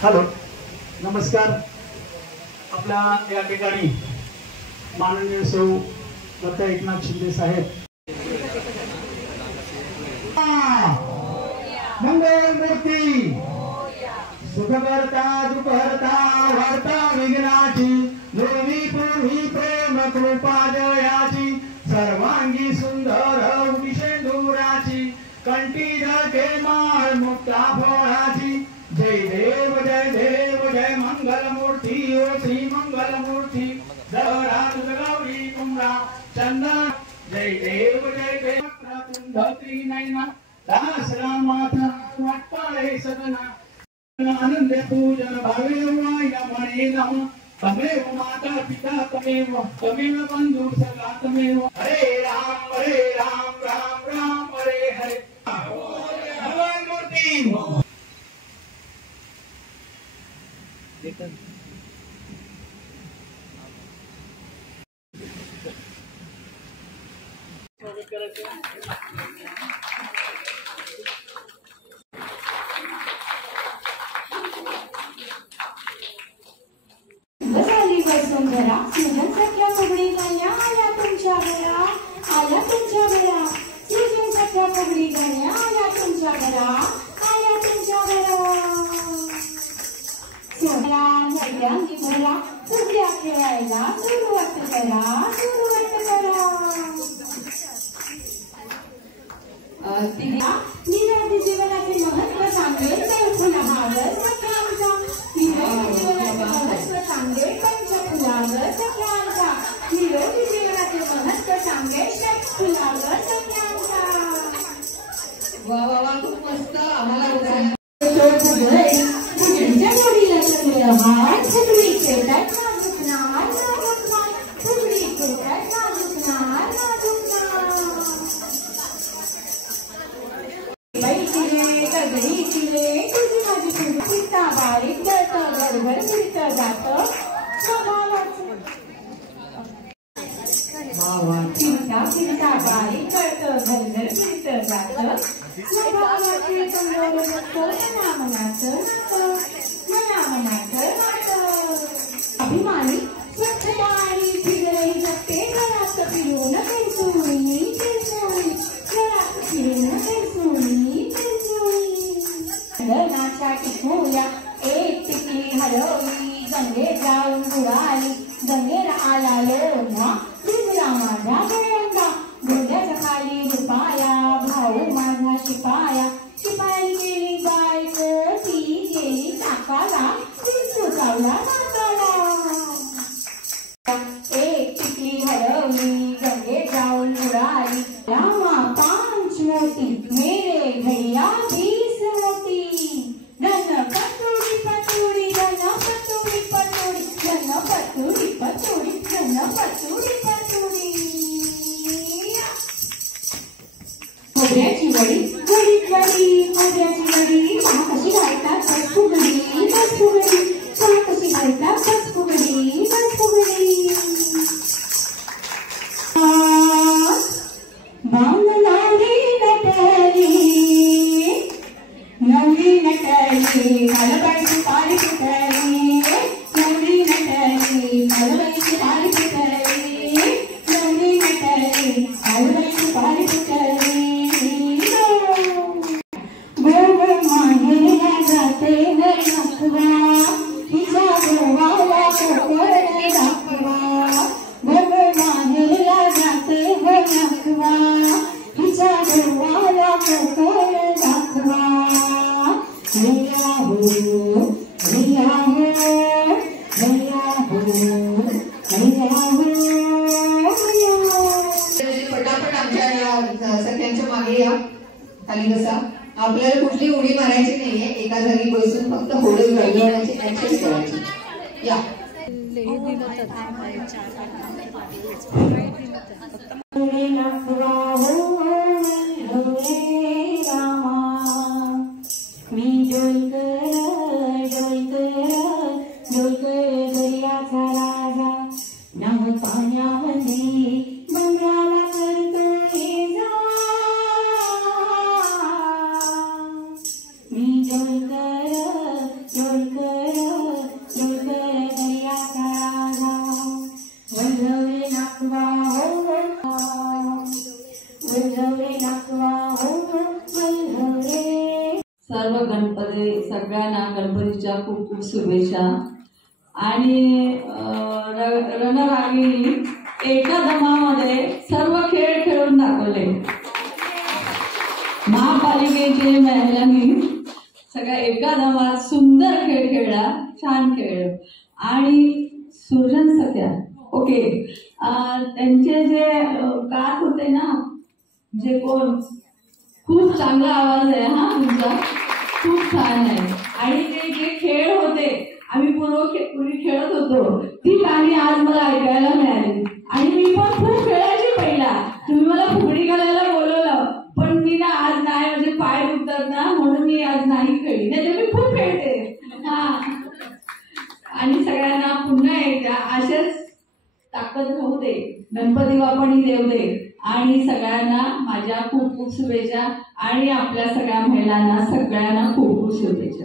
Hello नमस्कार. आपल्या या ठिकाणी माननीय सौ दत्ता एकनाथ शिंदे साहेब मंगल मूर्ती सुखकर्ता दुःखहर्ता वार्ता विघ्नाची देवी पूर्वी प्रेम कृपा जयाची सर्वांगी सुंदर विषेंदुराची कंठी जळके माळ मुक्ता फळाची जय देव जय मंगल मूर्ती ओ श्री मंगल मूर्ती जगराज गौरी तुमरा चंदन जय देव धत्री नैना दास रामाता वाटपाळे सदना आनंद पूजन भावे वाया म्हणे नम तमेव माता पिता तमेव बंधु सखा तमेव हरे राम राम राम हरे हरे भगवान मूर्ती वसुंधरा सृजन सख्या फुगडी गाण्या आल्या तुमच्या घरा आल्या तुमच्या घरा सृजन सख्या फुगडी गाण्या आल्या तुमच्या घरा आल्या तुमच्या घरा सोहळा नैरांगी भरा फुगड्या खेळायला सुरुवात करा निरोगी जीवनाचे महत्व सांगेल पंचफुलावर सख्यांचा निरोगी जीवनाचे महत्व सांगेल पंचफुलावर सख्यांचा निरोगी जीवनाचे महत्व सांगेल पंचफुलावर सख्यांचा. वा वा वा खूप मस्त. आम्हाला फुगड्यांच्या जोडीला सगळे हात फुगडी खेळतात नाजुकणार फुगडी खेळतात नाजुकणार गगडी चिले तुझी माझी फिरता बारीक जळतं गडबड फिरतं जातं फिरता फिरता बारीक जळतं घरघर फिरतं जातं अभिमानी स्वच्छता आणि फिरही जगते घरात फिरून फिरसुनी घरात फिरून फिरसुनी गगनाच्या टिकूया एक टिकली हरवली गंगेत जाऊन बुडाली गंगेला आला लोढा भिजला माझा गळंगा घोड्याच्या खाली रुपाया भाऊ माझा शिपाया शिपाई गेली बायको ती गेली टाकाला चिंचू चावला नाकाला एक टिकली हरवली गंगेत जाऊन बुडाली रामा 5 मोती मेरे भैया 20 मोती धन पतोडी पतोडी धन पतोडी पतोडी धन पतोडी पतोडी धन पतोडी पतोडी. खोबऱ्याची वडी वडीत वडी खोबऱ्याची वडी कशी घालतात बस फुगडी कशी घालतात बस फुगडी नवरी नटली कालबाईची पारी फुटली नवरी नटली कालबाईची पारी फुटली नवरी नटली कालबाईची पारी फुटली गोड माहेरला जाते घर नखवा तिच्या गोवाला कोकण दाखवा गोड माहेरला जाते घर नखवा तिच्या गोवाला कोकण दाखवा. भैया हो भैया हो भैया हो भैया हो. पटापट आमच्या या सगळ्यांच्या मागे या खाली बसा. आपल्याला कुठली उडी मारायची नाहीये. एका जागी बसून फक्त होडे गळगळण्याची ऍक्शन करायची. या मी डोलकर दर्याचा राजा नाव पाण्यामध्ये डोंगराला करतोय जा. मी डोलकर सर्व गणपती सगळ्यांना गणपतीच्या खूप खूप शुभेच्छा. आणि रणरागिणी एका दमामध्ये सर्व खेळ खेळून दाखवले. महापालिकेचे महिलांनी सगळ्या एका दमात सुंदर खेळ खेळला, छान खेळ. आणि सुजन सत्या ओके त्यांचे जे गात होते ना, जे कोण खूप चांगला आवाज आहे हा तुमचा, खूप छान आहे. आणि ते जे खेळ होते आम्ही पूर्वी खेळत होतो ती गाणी आज मला ऐकायला मिळाली. आणि मी पण खूप खेळायची पहिला. तुम्ही मला फुगडी घालायला बोलवलं पण मी ना आज नाही, म्हणजे पाय दुखतात ना म्हणून मी आज नाही खेळली, नाही तर मी खूप खेळते. हा आणि सगळ्यांना पुन्हा एकदा अशाच ताकद राहू दे, गणपती बाप्पानी देव दे. आणि सगळ्यांना माझ्या खूप खूप शुभेच्छा. आणि आपल्या सगळ्या महिलांना सगळ्यांना खूप खूप शुभेच्छा.